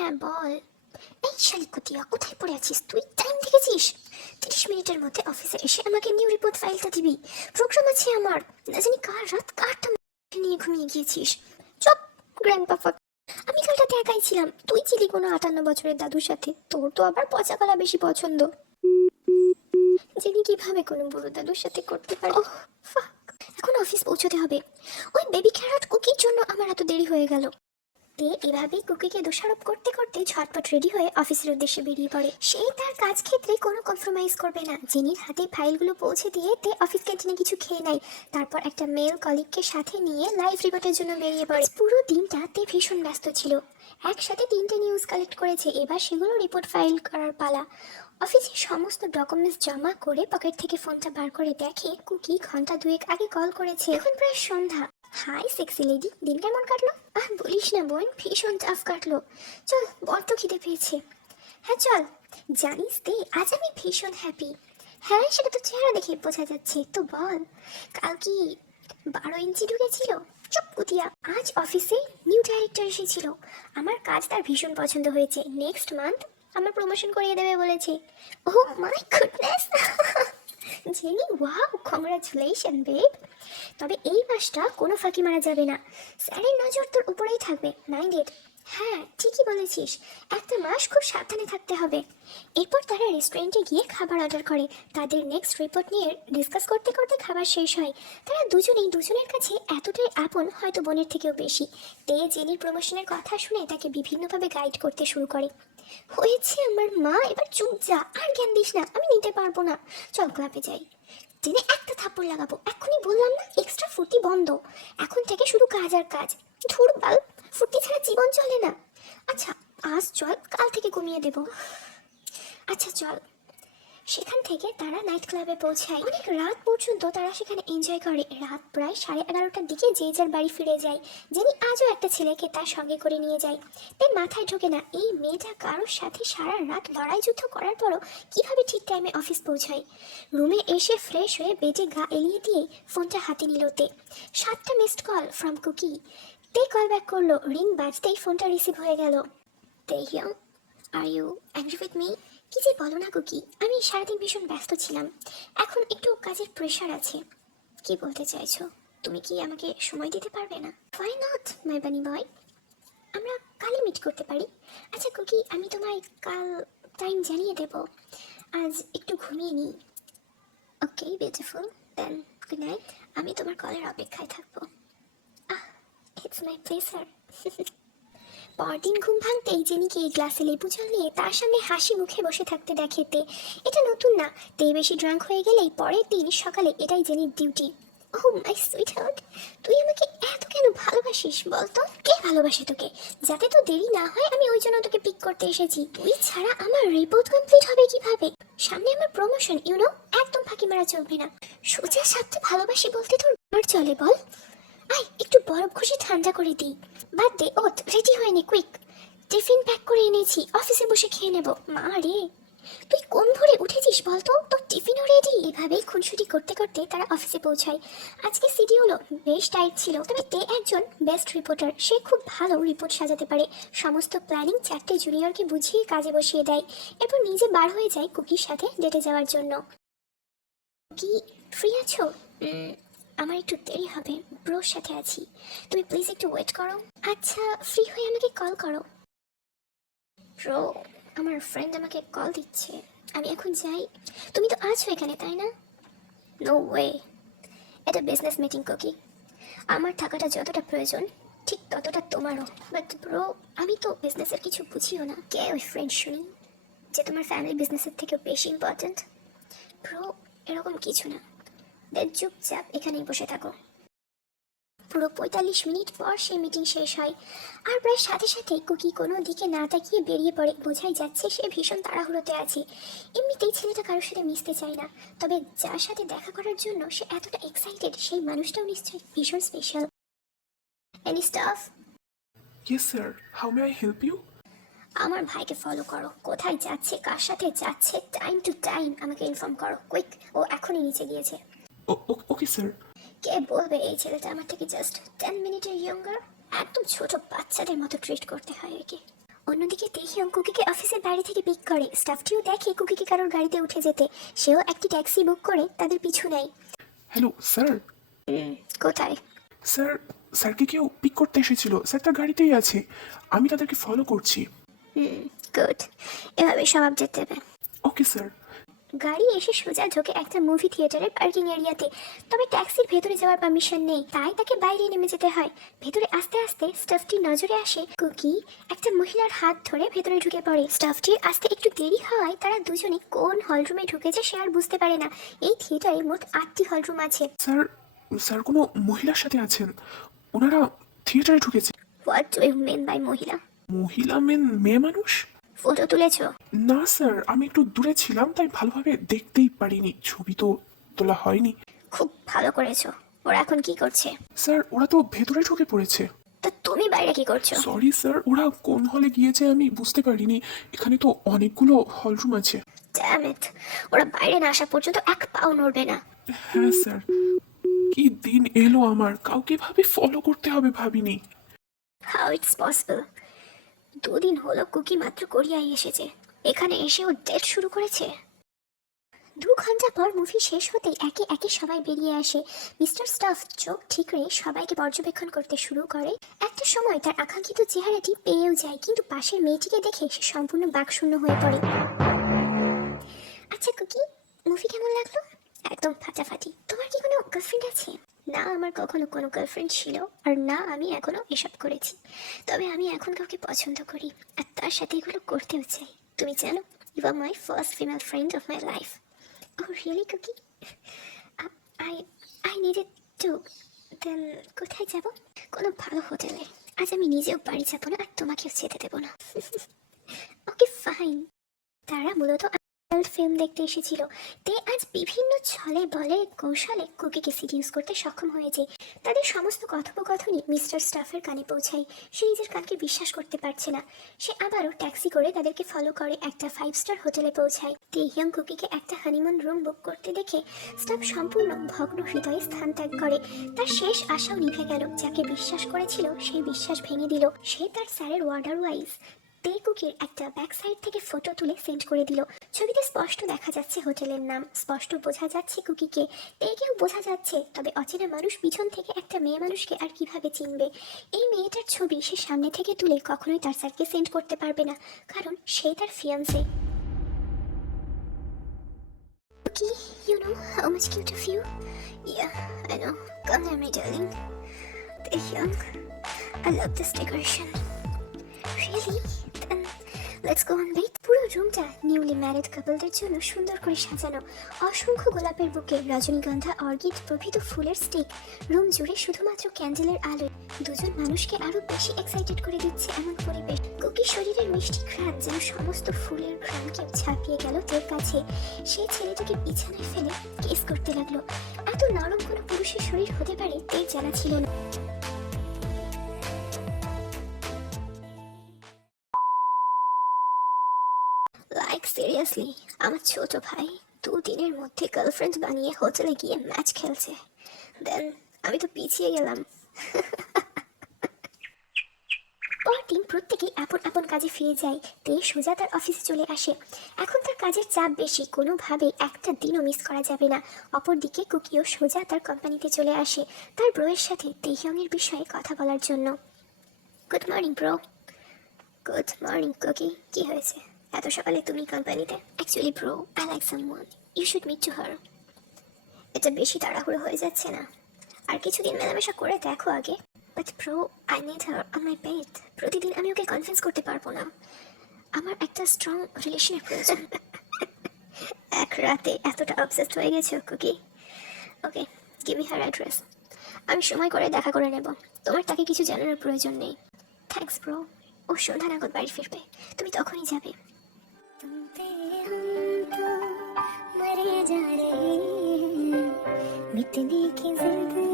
হ্যাঁ বল। এই শালিকুতিয়া, কোথায় পড়ে আছিস তুই? টাইম দেখেছিস? 30 মিনিটের মধ্যে অফিসে এসে আমাকে নিউ রিপোর্ট ফাইলটা দিবি। প্রোগ্রাম আছে আমার, না জানি কার রাত কারটা নিয়ে ঘুমিয়ে গিয়েছিস। Chop grandpa. আমি কালটাতে একাই ছিলাম, তুই ছিলি কোনো 58 বছরের দাদুর সাথে। তোর তো আবার পচা কলা বেশি পছন্দ। জেনি কিভাবে কোনো বুড়ো দাদুর সাথে করতে পারে? ওহ ফাক, এখন অফিস পৌঁছতে হবে। ওই বেবি ক্যারট কুকির জন্য আমার এত দেরি হয়ে গেল। তে এভাবেই কুকিকে দোষারোপ করতে করতে ঝটপট রেডি হয়ে অফিসের উদ্দেশ্যে বেরিয়ে পড়ে। সে তার কাজ ক্ষেত্রে কোনো কম্প্রোমাইজ করবে না। জেনির হাতে ফাইলগুলো পৌঁছে দিয়ে তে অফিস ক্যান্টিনে কিছু খেয়ে নেয়। তারপর একটা মেল কলিগকে সাথে নিয়ে লাইভ রিপোর্টের জন্য বেরিয়ে পড়ে। পুরো দিনটা তে ভীষণ ব্যস্ত ছিল। একসাথে 3টে নিউজ কালেক্ট করেছে, এবার সেগুলো রিপোর্ট ফাইল করার পালা। অফিসের সমস্ত ডকুমেন্টস জমা করে পকেট থেকে ফোনটা বার করে দেখে কুকি ঘন্টা 2 আগে কল করেছে। এখন প্রায় সন্ধ্যা। হাই সেক্সি লেডি, দিন কেমন কাটলো? আর বলিস না বোন, ভীষণ টাফ কাটলো। চল, বড্ড খিদে পেয়েছে। হ্যাঁ চল। জানিস তে, আজ আমি ভীষণ হ্যাপি। হ্যাঁ, সেটা তো চেহারা দেখে বোঝা যাচ্ছে। তো বল, কাল কি 12 ইঞ্চি ঢুকেছিল? চুপ কুতিয়া। আজ অফিসে নিউ ডাইরেক্টর এসেছিল। আমার কাজ তার ভীষণ পছন্দ হয়েছে। নেক্সট মান্থ আমার প্রমোশন করিয়ে দেবে বলেছে। Oh my goodness. Jenny, wow, congratulation babe. তবে এই মাসটা কোনো ফাঁকি মারা যাবে না। স্যারের নজর তোর উপরেই থাকবে, মাইন্ডেড। হ্যাঁ ঠিকই বলেছিস, একটা মাস খুব সাবধানে থাকতে হবে। এরপর তারা রেস্টুরেন্টে গিয়ে খাবার অর্ডার করে। তাদের নেক্সট রিপোর্ট নিয়ে ডিসকাস করতে করতে খাবার শেষ হয়। তারা দুজনেই দুজনের কাছে এতটাই আপন, হয়তো বোনের থেকেও বেশি। তে জেনির প্রমোশনের কথা শুনে তাকে বিভিন্নভাবে গাইড করতে শুরু করে। হয়েছে আমার মা, এবার চুপ যা, আর জ্ঞান দিস না, আমি নিতে পারবো না। চল ক্লাবে যাই। জেনে একটা থাপ্পড় লাগাবো। এখনই বললাম না, এক্সট্রা ফুর্তি বন্ধ। এখন থেকে শুধু কাজ আর কাজ। ধুর বাল, ফুর্তি ছাড়া জীবন চলে না। আচ্ছা আজ চল, কাল থেকে কমিয়ে দেব। আচ্ছা চল। সেখান থেকে তারা নাইট ক্লাবে পৌঁছায়। অনেক রাত পর্যন্ত তারা সেখানে এনজয় করে। রাত প্রায় 11:30টার দিকে যে যার বাড়ি ফিরে যায়। জেনি আজও একটা ছেলেকে তার সঙ্গে করে নিয়ে যায়। তার মাথায় ঢোকে না, এই মেয়েটা কারোর সাথে সারা রাত লড়াই যুদ্ধ করার পরও কিভাবে ঠিক টাইমে অফিস পৌঁছায়। রুমে এসে ফ্রেশ হয়ে বেডে গা এলিয়ে দিয়ে ফোনটা হাতে নিল তে। 7টা মিসড কল ফ্রম কুকি। তে কল ব্যাক করলো। রিং বাজতেই ফোনটা রিসিভ হয়ে গেল। তে here, are you angry with me? কি যে বলো না কুকি, আমি সারাদিন ভীষণ ব্যস্ত ছিলাম। এখন একটু কাজের প্রেশার আছে। কি বলতে চাইছো? তুমি কি আমাকে সময় দিতে পারবে না? হোয়াই নট মাই বানি বয়, আমরা কালই মিট করতে পারি। আচ্ছা কুকি, আমি তোমায় কাল টাইম জানিয়ে দেব। আজ একটু ঘুমিয়ে নিই। ওকে বিউটিফুল, দেন গুড নাইট। আমি তোমার কলের অপেক্ষায় থাকবো। আহ, ইটস মাই প্লেজার। পরদিন ঘুম ভাঙতেই জেনিকে এই গ্লাসে লেবু জল নিয়ে তার সামনে হাসি মুখে বসে থাকতে দেখে তে। এটা নতুন না, তে বেশি ড্রাঙ্ক হয়ে গেলেই পরের দিন সকালে এটাই জেনির duty. Oh my sweetheart, তুই আমাকে এত কেন ভালোবাসিস বলতো? কে ভালোবাসে তোকে? যাতে তো দেরি না হয়, আমি ওই জন্য তোকে পিক করতে এসেছি। তুই ছাড়া আমার রিপোর্ট কমপ্লিট হবে কিভাবে? সামনে আমার প্রমোশন, ইউনো, একদম ফাঁকি মারা চলবে না। সোজা সাথে ভালোবাসি বলতে তোর আর চলে বল? আয় একটু বরফ ঘষে ঠান্ডা করে দিই। বাদ দে, ওঠ, রেডি হয়ে নে কুইক। টিফিন প্যাক করে এনেছি, অফিসে বসে খেয়ে নেব। মা রে, তুই কোন ভোরে উঠেছিস বলতো? তোর টিফিনও রেডি। এভাবেই খুনসুটি করতে করতে তারা অফিসে পৌঁছায়। আজকে শিডিউলও বেশ টাইট ছিল, তবে তে একজন বেস্ট রিপোর্টার। সে খুব ভালো রিপোর্ট সাজাতে পারে। সমস্ত প্ল্যানিং 4টে জুনিয়রকে বুঝিয়ে কাজে বসিয়ে দেয়। এরপর নিজে বার হয়ে যায় কুকির সাথে ডেটে যাওয়ার জন্য। কি ফ্রি আছো? আমার একটু দেরি হবে, ব্রোর সাথে আছি। তুমি প্লিজ একটু ওয়েট করো। আচ্ছা, ফ্রি হয়ে আমাকে কল করো। ব্রো, আমার ফ্রেন্ড আমাকে কল দিচ্ছে, আমি এখন যাই। তুমি তো আছো এখানে, তাই না? নো ওয়ে, এটা বিজনেস মিটিং কুকি। আমার থাকাটা যতটা প্রয়োজন ঠিক ততটা তোমারও। বাট ব্রো, আমি তো বিজনেসের কিছু বুঝিও না। কে ওই ফ্রেন্ড শুনি যে তোমার ফ্যামিলি বিজনেসের থেকেও বেশি ইম্পর্ট্যান্ট? ব্রো, এরকম কিছু না। দেন চুপচাপ এখানেই বসে থাকো। পুরো 45 মিনিট পর সেই মিটিং শেষ হয়। আর প্রায় সাথে সাথে কুকি কোনো দিকে না তাকিয়ে বেরিয়ে পড়ে। বোঝাই যাচ্ছে সে ভীষণ তাড়াহুড়োতে আছে। এমনিতেই ছেলেটা কারোর সাথে মিশতে চায় না, তবে যার সাথে দেখা করার জন্য সে এতটা এক্সাইটেড, সেই মানুষটাও নিশ্চয়ই ভীষণ special. Any staff? Yes, sir. How may I help you? আমার ভাইকে ফলো করো। কোথায় যাচ্ছে, কার সাথে যাচ্ছে, টাইম টু টাইম আমাকে ইনফর্ম করো, কুইক। ও এখনই নিচে গিয়েছে। Okay, sir. কে বলবে এই ছেলেটা আমার থেকে জাস্ট 10 মিনিটের ইয়ঙ্গার? একদম ছোট বাচ্চাদের মতো ট্রিট করতে হয় একে। ও অন্যদিকে তেহিয়ং কুকিকে অফিসের বাড়ি থেকে পিক করে। স্টাফটিও দেখে কুকিকে কারোর গাড়িতে উঠে যেতে, সেও একটি ট্যাক্সি বুক করে তাদের পিছু নেয়। Hello sir. কোথায়? স্যার, স্যারকে কেউ পিক করতে এসেছিল, স্যার তার গাড়িতেই আছে, আমি তাদেরকে ফলো করছি। গুড, এভাবে সব আপডেট দেবে। Okay sir. গাড়ি এসে সোজা ঢোকে একটা মুভি থিয়েটারের পার্কিং এরিয়াতে। তবে ট্যাক্সির ভেতরে যাওয়ার পারমিশন নেই, তাই তাকে বাইরে নেমে যেতে হয়। ভেতরে আসতে আসতে স্টাফটির নজরে আসে কুকি একটা মহিলার হাত ধরে ভেতরে ঢুকে পড়ে। স্টাফটির আসতে একটু দেরি হওয়ায় তারা দুজনে কোন হলরুমে ঢুকেছে সে আর বুঝতে পারে না। এই থিয়েটারে মোট 8টি হলরুম আছে। স্যার, স্যার কোনো মহিলার সাথে আছেন, ওনারা থিয়েটারে ঢুকেছে। What do you mean by মহিলা? মহিলা মেন মেয়ে মানুষ? ফটো তুলেছো? না স্যার, আমি একটু দূরে ছিলাম তাই ভালোভাবে দেখতেই পারিনি, ছবি তো তোলা হয়নি। খুব ভালো করেছো। ওরা এখন কি করছে? স্যার ওরা তো ভেতরে ঢুকে পড়েছে। তা তুমি বাইরে কি করছো? সরি স্যার, ওরা কোন হলে গিয়েছে আমি বুঝতে পারিনি, এখানে তো অনেকগুলো হলরুম আছে। ড্যাম ইট, ওরা বাইরে না আসা পর্যন্ত এক পাও নড়বে না। হ্যাঁ স্যার, কি দিন এলো আমার, কাউকে ভাবে ফলো করতে হবে ভাবিনি। How it's possible? 2 দিন হলো কুকি মাত্র কোরিয়ায় এসেছে, এখানে এসে ও ডেট শুরু করেছে। 2 ঘন্টা পর মুভি শেষ হতেই একে একে সবাই বেরিয়ে আসে। মিস্টার স্টাফ চোখ ঠিক করে সবাইকে পর্যবেক্ষণ করতে শুরু করে। একটা সময় তার আকাঙ্ক্ষিত চেহারাটি পেয়েও যায়, কিন্তু পাশের মেয়েটিকে দেখে সে সম্পূর্ণ বাকশূন্য হয়ে পড়ে। আচ্ছা কুকি, মুভি কেমন লাগলো? একদম ফাটাফাটি। তোমার কি কোনো গার্লফ্রেন্ড আছে? না, আমার কখনো কোনো গার্লফ্রেন্ড ছিল, আর না আমি এখনো এসব করেছি। তবে আমি এখন কাউকে পছন্দ করি, আর তার সাথে এগুলো করতেও চাই। তুমি জানো, you are my first female friend of my life. Oh really Cookie? I I needed to. Then কোথায় যাব? কোনো ভালো হোটেলে। আজ আমি নিজেও বাড়ি যাবো না, আর তোমাকেও যেতে দেবো না। Okay fine. তারা মূলত ফিল্ম দেখতে এসেছিল। তে আজ বিভিন্ন ছলে বলে কৌশলে কুকিকে সিডিউস করতে সক্ষম হয়েছে। তাদের সমস্ত কথোপকথনই মিস্টার স্টাফের কানে পৌঁছায়। সে নিজের কানকে বিশ্বাস করতে পারছে না। সে আবারও ট্যাক্সি করে তাদেরকে ফলো করে একটা 5 স্টার হোটেলে পৌঁছায়। তেহিয়াং কুকিকে একটা হানিমুন রুম বুক করতে দেখে স্টাফ সম্পূর্ণ ভগ্ন হৃদয়ে স্থান ত্যাগ করে। তার শেষ আশাও নিভে গেল। যাকে বিশ্বাস করেছিল সেই বিশ্বাস ভেঙে দিল। সে তার স্যারের ওয়ার্ডার ওয়াইজ তে কুকির একটা ব্যাক সাইড থেকে ফটো তুলে সেন্ড করে দিল। ছবিতে স্পষ্ট দেখা যাচ্ছে হোটেলের নাম, স্পষ্ট বোঝা যাচ্ছে কুকিকে। তেকেও বোঝা যাচ্ছে, তবে অচেনা মানুষ পিছন থেকে একটা মেয়ে মানুষকে আর কিভাবে চিনবে? এই মেয়েটার ছবি সে সামনে থেকে তুলে কখনোই তার স্যারকে সেন্ড করতে পারবে না, কারণ সে তার fiance. Cookie, you know how much cute of you? Yeah, I know. Come near me, darling. Taehyung, I love this decoration. Really? Then let's go on date. পুরো রুমটা নিউলি ম্যারিড কাপলদের জন্য সুন্দর করে সাজানো। অসংখ্য গোলাপের বুকে, রজনীগন্ধা, অর্কিড প্রভৃত ফুলের স্টিক। রুম জুড়ে শুধুমাত্র ক্যান্ডেলের আলো দুজন মানুষকে আরো বেশি এক্সাইটেড করে দিচ্ছে এমন পরিবেশ। কুকির শরীরের মিষ্টি ঘ্রাণ যেন সমস্ত ফুলের ঘ্রাণকে ছাপিয়ে গেল তের কাছে। সে ছেলেটাকে বিছানায় ফেলে কিস করতে লাগলো। এত নরম কোনো পুরুষের শরীর হতে পারে তের জানা ছিল না। লাইক সিরিয়াসলি, আমার ছোট ভাই 2 দিনের মধ্যে গার্লফ্রেন্ড বানিয়ে হোটেলে গিয়ে ম্যাচ খেলছে। দেন আমি তো পিছিয়ে গেলাম। পরদিন প্রত্যেকেই আপন আপন কাজে ফিরে যায়। তে সোজা তার অফিসে চলে আসে। এখন তার কাজের চাপ বেশি, কোনোভাবে একটা দিনও মিস করা যাবে না। অপরদিকে কুকিও সোজা তার কোম্পানিতে চলে আসে তার ব্রোয়ের সাথে তেহিয়ংয়ের বিষয়ে কথা বলার জন্য। Good morning bro. Good morning Cookie, কি হয়েছে এত সকালে তুমি কোম্পানিতে? Actually bro, I like someone, you should meet to her. এটা বেশি তাড়াহুড়ো হয়ে যাচ্ছে না? আর কিছুদিন মেলামেশা করে দেখো আগে। But bro, I need her on my bed. প্রতিদিন আমি ওকে কনফিডেন্স করতে পারবো না, আমার একটা স্ট্রং রিলেশনের প্রয়োজন। এক রাতে এতটা অবসেসড হয়ে গেছো কুকি? ওকে, গিভ মি হার অ্যাড্রেস, আমি সময় করে দেখা করে নেব। তোমার তাকে কিছু জানানোর প্রয়োজন নেই। Thanks bro. ও সন্ধ্যা নাগত বাড়ি ফিরবে, তুমি তখনই যাবে। तुम पे हम तो मरे जा रहे हैं, मिटने की जिंदगी